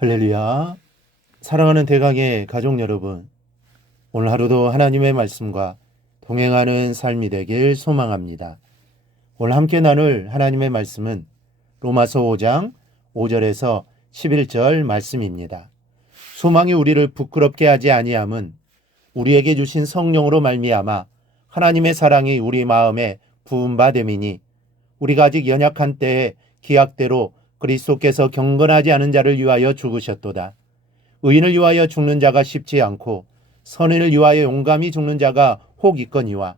할렐루야. 사랑하는 대강의 가족 여러분, 오늘 하루도 하나님의 말씀과 동행하는 삶이 되길 소망합니다. 오늘 함께 나눌 하나님의 말씀은 로마서 5장 5절에서 11절 말씀입니다. 소망이 우리를 부끄럽게 하지 아니함은 우리에게 주신 성령으로 말미암아 하나님의 사랑이 우리 마음에 부은 바 됨이니, 우리가 아직 연약한 때에 기약대로 그리스도께서 경건하지 않은 자를 위하여 죽으셨도다. 의인을 위하여 죽는 자가 쉽지 않고 선인을 위하여 용감히 죽는 자가 혹 있거니와,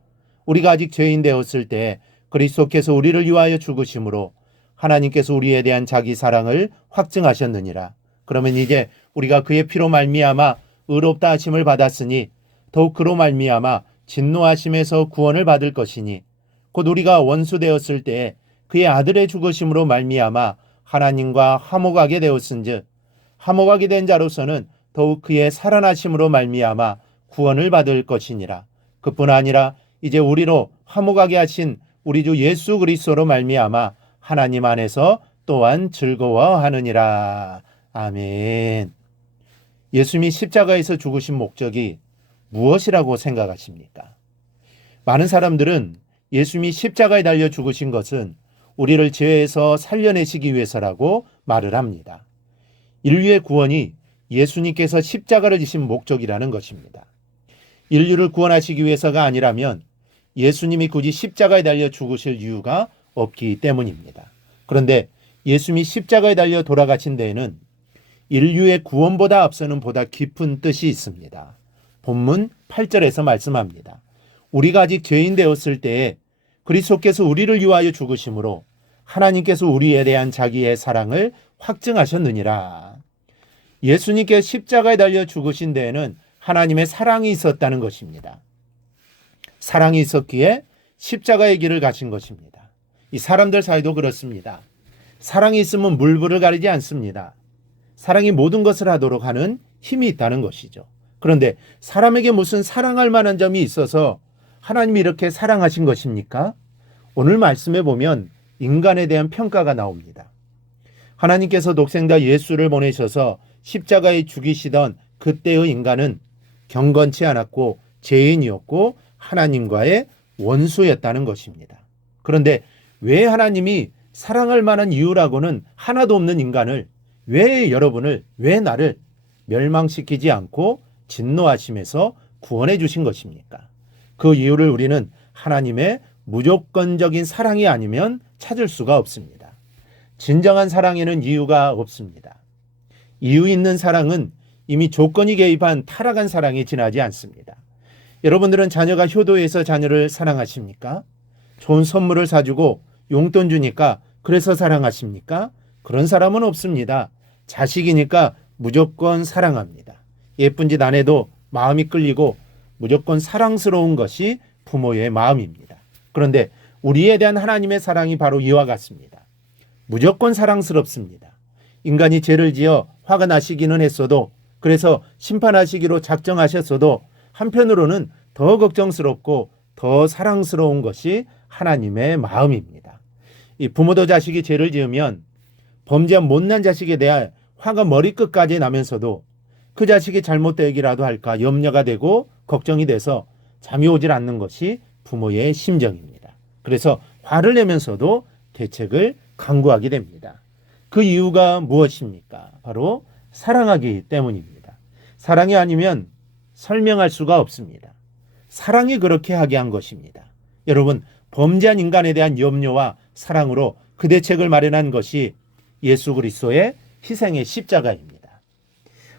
우리가 아직 죄인 되었을 때 그리스도께서 우리를 위하여 죽으심으로 하나님께서 우리에 대한 자기 사랑을 확증하셨느니라. 그러면 이제 우리가 그의 피로 말미암아 의롭다 하심을 받았으니 더욱 그로 말미암아 진노하심에서 구원을 받을 것이니, 곧 우리가 원수 되었을 때 그의 아들의 죽으심으로 말미암아 하나님과 화목하게 되었은즉, 화목하게 된 자로서는 더욱 그의 살아나심으로 말미암아 구원을 받을 것이니라. 그뿐 아니라 이제 우리로 화목하게 하신 우리 주 예수 그리스도로 말미암아 하나님 안에서 또한 즐거워하느니라. 아멘. 예수님이 십자가에서 죽으신 목적이 무엇이라고 생각하십니까? 많은 사람들은 예수님이 십자가에 달려 죽으신 것은 우리를 죄에서 살려내시기 위해서라고 말을 합니다. 인류의 구원이 예수님께서 십자가를 지신 목적이라는 것입니다. 인류를 구원하시기 위해서가 아니라면 예수님이 굳이 십자가에 달려 죽으실 이유가 없기 때문입니다. 그런데 예수님이 십자가에 달려 돌아가신 데에는 인류의 구원보다 앞서는 보다 깊은 뜻이 있습니다. 본문 8절에서 말씀합니다. 우리가 아직 죄인 되었을 때에 그리스도께서 우리를 위하여 죽으심으로 하나님께서 우리에 대한 자기의 사랑을 확증하셨느니라. 예수님께 십자가에 달려 죽으신 데에는 하나님의 사랑이 있었다는 것입니다. 사랑이 있었기에 십자가의 길을 가신 것입니다. 이 사람들 사이도 그렇습니다. 사랑이 있으면 물불을 가리지 않습니다. 사랑이 모든 것을 하도록 하는 힘이 있다는 것이죠. 그런데 사람에게 무슨 사랑할 만한 점이 있어서 하나님이 이렇게 사랑하신 것입니까? 오늘 말씀에 보면 인간에 대한 평가가 나옵니다. 하나님께서 독생자 예수를 보내셔서 십자가에 죽이시던 그때의 인간은 경건치 않았고 죄인이었고 하나님과의 원수였다는 것입니다. 그런데 왜 하나님이 사랑할 만한 이유라고는 하나도 없는 인간을, 왜 여러분을, 왜 나를 멸망시키지 않고 진노하심에서 구원해 주신 것입니까? 그 이유를 우리는 하나님의 무조건적인 사랑이 아니면 찾을 수가 없습니다. 진정한 사랑에는 이유가 없습니다. 이유 있는 사랑은 이미 조건이 개입한 타락한 사랑에 지나지 않습니다. 여러분들은 자녀가 효도해서 자녀를 사랑하십니까? 좋은 선물을 사주고 용돈 주니까 그래서 사랑하십니까? 그런 사람은 없습니다. 자식이니까 무조건 사랑합니다. 예쁜 짓 안 해도 마음이 끌리고 무조건 사랑스러운 것이 부모의 마음입니다. 그런데 우리에 대한 하나님의 사랑이 바로 이와 같습니다. 무조건 사랑스럽습니다. 인간이 죄를 지어 화가 나시기는 했어도, 그래서 심판하시기로 작정하셨어도 한편으로는 더 걱정스럽고 더 사랑스러운 것이 하나님의 마음입니다. 이 부모도 자식이 죄를 지으면 범죄한 못난 자식에 대해 화가 머리끝까지 나면서도 그 자식이 잘못되기라도 할까 염려가 되고 걱정이 돼서 잠이 오질 않는 것이 부모의 심정입니다. 그래서 화를 내면서도 대책을 강구하게 됩니다. 그 이유가 무엇입니까? 바로 사랑하기 때문입니다. 사랑이 아니면 설명할 수가 없습니다. 사랑이 그렇게 하게 한 것입니다. 여러분, 범죄한 인간에 대한 염려와 사랑으로 그 대책을 마련한 것이 예수 그리스도의 희생의 십자가입니다.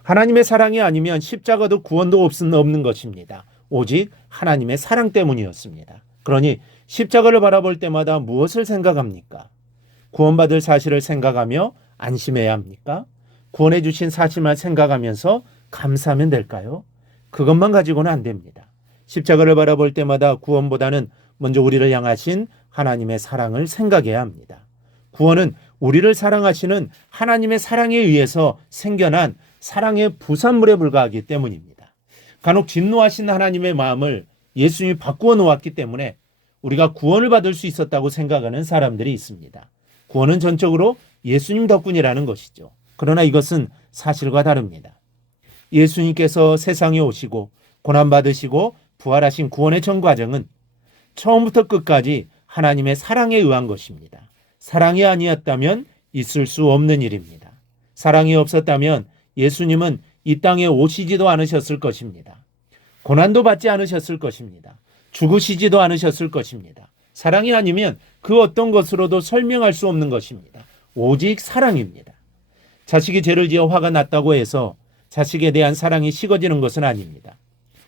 하나님의 사랑이 아니면 십자가도 구원도 없는 것입니다. 오직 하나님의 사랑 때문이었습니다. 그러니 십자가를 바라볼 때마다 무엇을 생각합니까? 구원받을 사실을 생각하며 안심해야 합니까? 구원해 주신 사실만 생각하면서 감사하면 될까요? 그것만 가지고는 안 됩니다. 십자가를 바라볼 때마다 구원보다는 먼저 우리를 향하신 하나님의 사랑을 생각해야 합니다. 구원은 우리를 사랑하시는 하나님의 사랑에 의해서 생겨난 사랑의 부산물에 불과하기 때문입니다. 간혹 진노하신 하나님의 마음을 예수님이 바꾸어 놓았기 때문에 우리가 구원을 받을 수 있었다고 생각하는 사람들이 있습니다. 구원은 전적으로 예수님 덕분이라는 것이죠. 그러나 이것은 사실과 다릅니다. 예수님께서 세상에 오시고 고난받으시고 부활하신 구원의 전 과정은 처음부터 끝까지 하나님의 사랑에 의한 것입니다. 사랑이 아니었다면 있을 수 없는 일입니다. 사랑이 없었다면 예수님은 이 땅에 오시지도 않으셨을 것입니다. 고난도 받지 않으셨을 것입니다. 죽으시지도 않으셨을 것입니다. 사랑이 아니면 그 어떤 것으로도 설명할 수 없는 것입니다. 오직 사랑입니다. 자식이 죄를 지어 화가 났다고 해서 자식에 대한 사랑이 식어지는 것은 아닙니다.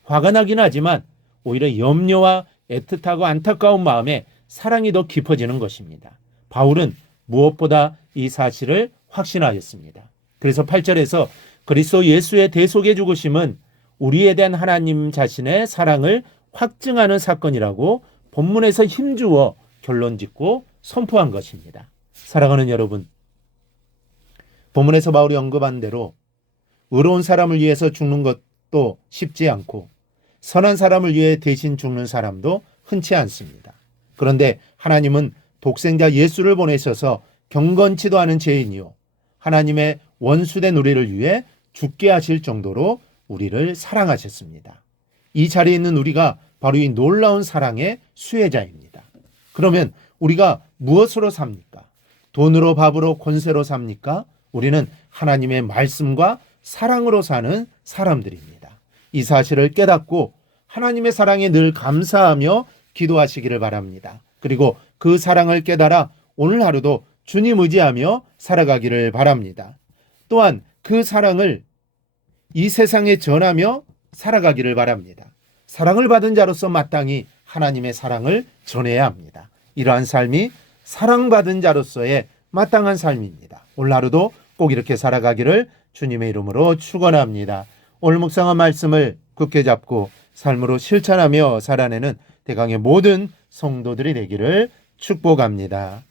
화가 나긴 하지만 오히려 염려와 애틋하고 안타까운 마음에 사랑이 더 깊어지는 것입니다. 바울은 무엇보다 이 사실을 확신하였습니다. 그래서 8절에서 그리스도 예수의 대속의 죽으심은 우리에 대한 하나님 자신의 사랑을 확증하는 사건이라고 본문에서 힘주어 결론짓고 선포한 것입니다. 사랑하는 여러분, 본문에서 바울이 언급한 대로 의로운 사람을 위해서 죽는 것도 쉽지 않고 선한 사람을 위해 대신 죽는 사람도 흔치 않습니다. 그런데 하나님은 독생자 예수를 보내셔서 경건치도 않은 죄인이요 하나님의 원수된 우리를 위해 죽게 하실 정도로 우리를 사랑하셨습니다. 이 자리에 있는 우리가 바로 이 놀라운 사랑의 수혜자입니다. 그러면 우리가 무엇으로 삽니까? 돈으로, 밥으로, 권세로 삽니까? 우리는 하나님의 말씀과 사랑으로 사는 사람들입니다. 이 사실을 깨닫고 하나님의 사랑에 늘 감사하며 기도하시기를 바랍니다. 그리고 그 사랑을 깨달아 오늘 하루도 주님 의지하며 살아가기를 바랍니다. 또한 그 사랑을 이 세상에 전하며 살아가기를 바랍니다. 사랑을 받은 자로서 마땅히 하나님의 사랑을 전해야 합니다. 이러한 삶이 사랑받은 자로서의 마땅한 삶입니다. 오늘 하루도 꼭 이렇게 살아가기를 주님의 이름으로 축원합니다. 오늘 묵상한 말씀을 굳게 잡고 삶으로 실천하며 살아내는 대강의 모든 성도들이 되기를 축복합니다.